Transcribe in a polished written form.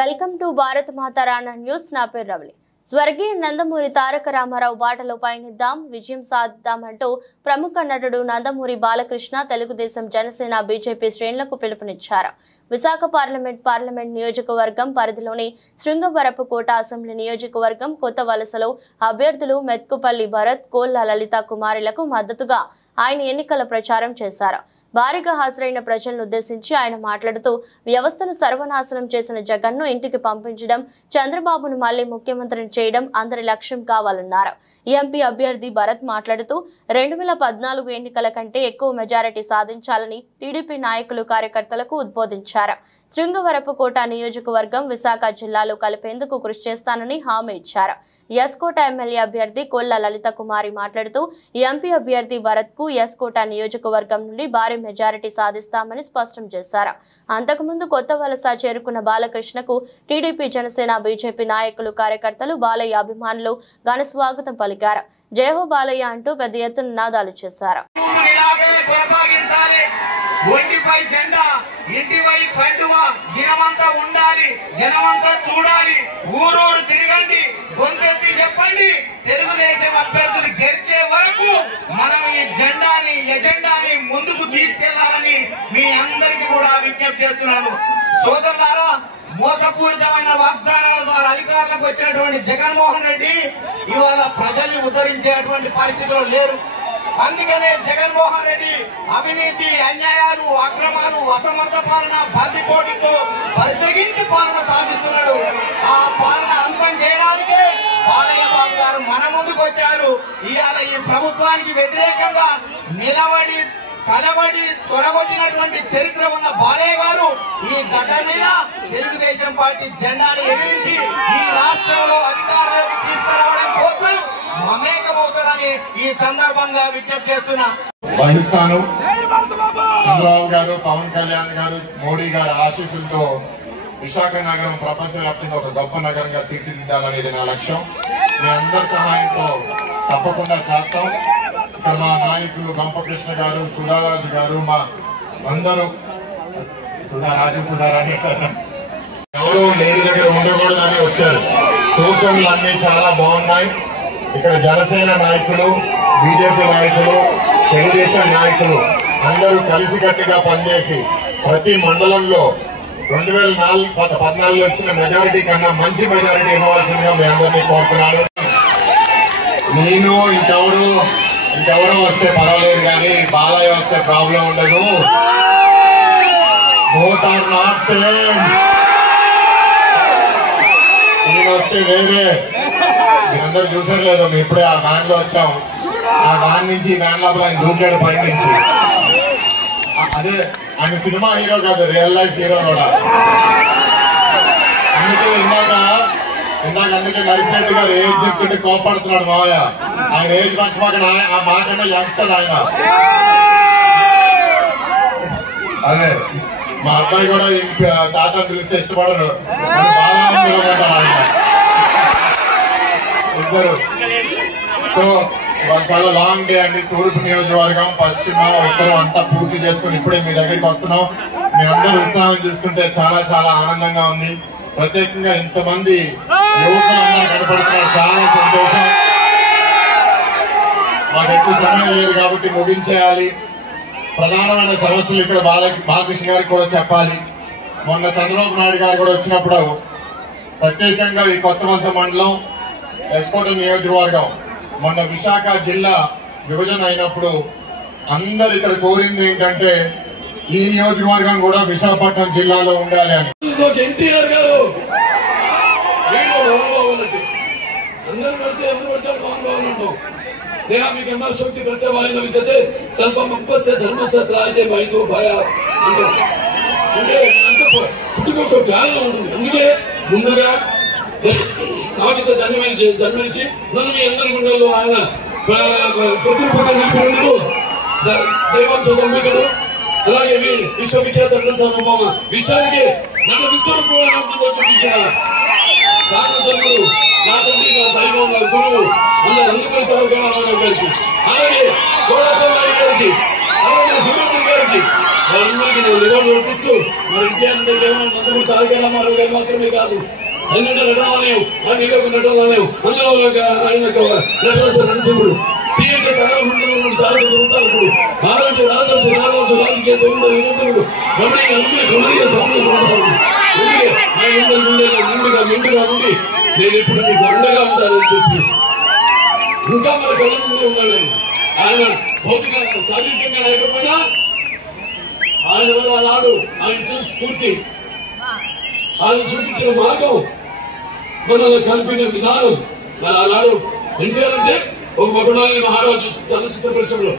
Welcome to Bharat మాతారాణ news. నా పేరు రవలి. స్వర్గీయ నందమూరి తారక రామారావు బాటలో పయనిద్దాం, విజయం సాధిద్దామంటూ ప్రముఖ నటుడు నందమూరి బాలకృష్ణ తెలుగుదేశం, జనసేన, బీజేపీ శ్రేణులకు పిలుపునిచ్చారు. విశాఖ పార్లమెంట్ నియోజకవర్గం పరిధిలోని శృంగవరపుకోట అసెంబ్లీ నియోజకవర్గం కొత్త వలసలో అభ్యర్థులు మెత్కుపల్లి భరత్, కోళ్ల లలిత కుమారులకు మద్దతుగా ఆయన ఎన్నికల ప్రచారం చేశారు. భారీగా హాజరైన ప్రజలను ఉద్దేశించి ఆయన మాట్లాడుతూ వ్యవస్థను సర్వనాశనం చేసిన జగన్ను ఇంటికి పంపించడం, చంద్రబాబును మళ్లీ ముఖ్యమంత్రిని చేయడం అందరి లక్ష్యం కావాలన్నారు. ఎంపీ అభ్యర్థి భరత్ మాట్లాడుతూ 2014 ఎన్నికల కంటే ఎక్కువ మెజారిటీ సాధించాలని టీడీపీ నాయకులు, కార్యకర్తలకు ఉద్బోధించారు. శృంగవరపుకోట నియోజకవర్గం విశాఖ జిల్లాలో కలిపేందుకు కృషి చేస్తానని హామీ ఇచ్చారు. ఎస్కోట ఎమ్మెల్యే అభ్యర్థి కోళ్ల లలిత కుమారి మాట్లాడుతూ ఎంపీ అభ్యర్థి భరత్ కు ఎస్కోట నియోజకవర్గం నుండి భారీ మెజారిటీ సాధిస్తామని స్పష్టం చేశారు. అంతకుముందు కొత్త వలస చేరుకున్న బాలకృష్ణకు టీడీపీ, జనసేన, బీజేపీ నాయకులు, కార్యకర్తలు, బాలయ్య అభిమానులు ఘన స్వాగతం పలికారు. జయహో బాలయ్య అంటూ పెద్ద ఎత్తున నినాదాలు చేశారు. ఒంటిపై జెండా, ఇంటిపై పండువ, దినమంతా ఉండాలి, జనమంతా చూడాలి, ఊరూరు తిరగండి, గొంతెత్తి చెప్పండి, తెలుగుదేశం అభ్యర్థులు గెలిచే వరకు మనం ఈ జెండాని, ఎజెండాని ముందుకు తీసుకెళ్లాలని మీ అందరికీ కూడా విజ్ఞప్తి చేస్తున్నాను. సోదరులారా, మోసపూరితమైన వాగ్దానాల ద్వారా అధికారులకు వచ్చినటువంటి జగన్మోహన్ రెడ్డి ఇవాళ ప్రజల్ని ఉద్ధరించేటువంటి పరిస్థితిలో లేరు. అందుకనే జగన్మోహన్ రెడ్డి అవినీతి, అన్యాయాలు, అక్రమాలు, అసమర్థ పాలన, బందిపోటీతో పరితగించి పాలన సాగిస్తున్నాడు. ఆ పాలన అంతం చేయడానికే బాలయ్య బాబు గారు మన ముందుకు వచ్చారు. ఇవాళ ఈ ప్రభుత్వానికి వ్యతిరేకంగా నిలబడి కలబడి తొలగొట్టినటువంటి చరిత్ర ఉన్న బాలయ్య గారు ఈ గడ్డ మీద తెలుగుదేశం పార్టీ జెండాను ఎదిరించి ఈ రాష్ట్రంలో అధికారంలోకి తీసుకురావడం కోసం మమేకమవుతాడని ఈ సందర్భంగా విజ్ఞప్తి చేస్తున్నా. వహిస్తాను. చంద్రబాబు గారు, పవన్ కళ్యాణ్ గారు, మోడీ గారి ఆశీస్సులతో విశాఖ నగరం ప్రపంచవ్యాప్తంగా ఒక గొప్ప నగరంగా తీర్చిదిద్దాలనేది నా లక్ష్యం. మీ అందరి సహాయంతో తప్పకుండా చేస్తాం. ఇక్కడ మా నాయకులు గంపకృష్ణ గారు, సుధారాజు గారు, మా అందరూ సుధారాణి ఎవరు లేని దగ్గర ఉండకూడదని వచ్చారు. సూచనలు అన్ని చాలా బాగున్నాయి. ఇక్కడ జనసేన నాయకులు, బీజేపీ నాయకులు, తెలుగుదేశం నాయకులు అందరూ కలిసికట్టుగా పనిచేసి ప్రతి మండలంలో 2014 వచ్చిన మెజారిటీ కన్నా మంచి మెజారిటీ ఇవ్వవలసిందిగా మీ అందరినీ కోరుతున్నాను. నేను ఇంకెవరో వస్తే పర్వాలేదు, కానీ బాలయ్య వస్తే ప్రాబ్లం ఉండదు. Both are not same. నేను వస్తే వేరే. మీరందరూ చూసారు లేదు, మేము ఇప్పుడే ఆ వ్యాన్ లో వచ్చాం. ఆ వ్యాన్ నుంచి వ్యాన్ లోపల ఆయన దూకాడు పై నుంచి. అదే ఆయన సినిమా హీరో కాదు, రియల్ లైఫ్ హీరో కూడా. అందుకే అందుకే నరిసిరెడ్డి గారు ఏజ్ చెప్తుంటే కోపడుతున్నాడు మావయ్య. ఆయన ఏజ్ మర్చిపోక ఆ మాకన్నా యంగ్స్టర్ ఆయన. అదే మా అబ్బాయి కూడా తాతను పిలిస్తే ఇష్టపడరు, బాగా పిలవమంటారు ఆయన ఇద్దరు. సో చాలా లాంగ్ డే అండి. తూర్పు నియోజకవర్గం, పశ్చిమ, ఉత్తరం అంతా పూర్తి చేసుకుని ఇప్పుడే మీ దగ్గరికి వస్తున్నాం. మీ అందరూ ఉత్సాహం చూస్తుంటే చాలా చాలా ఆనందంగా ఉంది. ప్రత్యేకంగా ఇంతమంది యువకులందరూ కనపడుతున్నారు, చాలా సంతోషం. మాకు ఎక్కువ సమయం లేదు కాబట్టి ముగించేయాలి. ప్రధానమైన సమస్యలు ఇక్కడ బాలకృష్ణ గారికి కూడా చెప్పాలి. మొన్న చంద్రబాబు నాయుడు గారు కూడా వచ్చినప్పుడు ప్రత్యేకంగా ఈ కొత్త వలస మండలం, ఎస్కోట నియోజకవర్గం, మొన్న విశాఖ జిల్లా విభజన అయినప్పుడు అందరు ఇక్కడ కోరింది ఏంటంటే ఈ నియోజకవర్గం కూడా విశాఖపట్నం జిల్లాలో ఉండాలి అని. ఎన్టీఆర్ గారు అందరూ పడితే ఎవరు పడతారు మోహన్ బాబు అంటాం. దేహ మీకు ఎన్నో శక్తి పెడితే వాయిన విద్యతే స్వల్ప మంపస్య ధర్మసత్ర అయితే బయట భయ అంటే అంత పుట్టుకొక కారణం ఉంటుంది. అందుకే ముందుగా నాకు జన్మనిచ్చి నన్ను మీ అందరి గుండెల్లో ఆయన ప్రతిరూపంగా నిలిపినందుకు దైవాంశ సంబికుడు, అలాగే విశ్వవిఖ్యాత విశ్వానికి నన్ను విశ్వరూపంగా చూపించిన కారణసభ్యుడు నా తండ్రి, నా దైవం, నా గురువు అందరూ అందుకని తారక రామారావు గారికి, అలాగే కోడపల్లి గారికి, అలాగే సురేంద్ర గారికి, వాళ్ళందరికీ నేను రివార్డు నడిపిస్తూ మరి ఎన్టీఆర్ కేవలం నందమూరి తారక రామారావు గారు మాత్రమే కాదు, అన్ని నటనలేవు, అన్ని నటనలేవు. అందులో ఆయన నటరాజు నరసింహుడు థియేటర్ ప్రారంభంలో తారక తారకుడు అలాంటి రాజు రాజకీయ వినోదుడు రమణీయ సాంస్కృతిక నిండుగా ఉండి నేను ఇప్పుడు మీకు అండగా ఉంటానని చెప్పి ఇంకా మన కళ్ళ ముందే ఉన్నాడు. ఆయన భౌతిక శారీరకంగా లేకపోయినా ఆయన వల్ల అలాడు ఆయన ఇచ్చిన స్ఫూర్తి, ఆయన చూపించిన మార్గం, మనల్ని కల్పిన విధానం. మరి అలాడు ఎన్టీఆర్ అంటే ఒక మగుడాయి మహారాజు చలనచిత్ర పరిశ్రమలో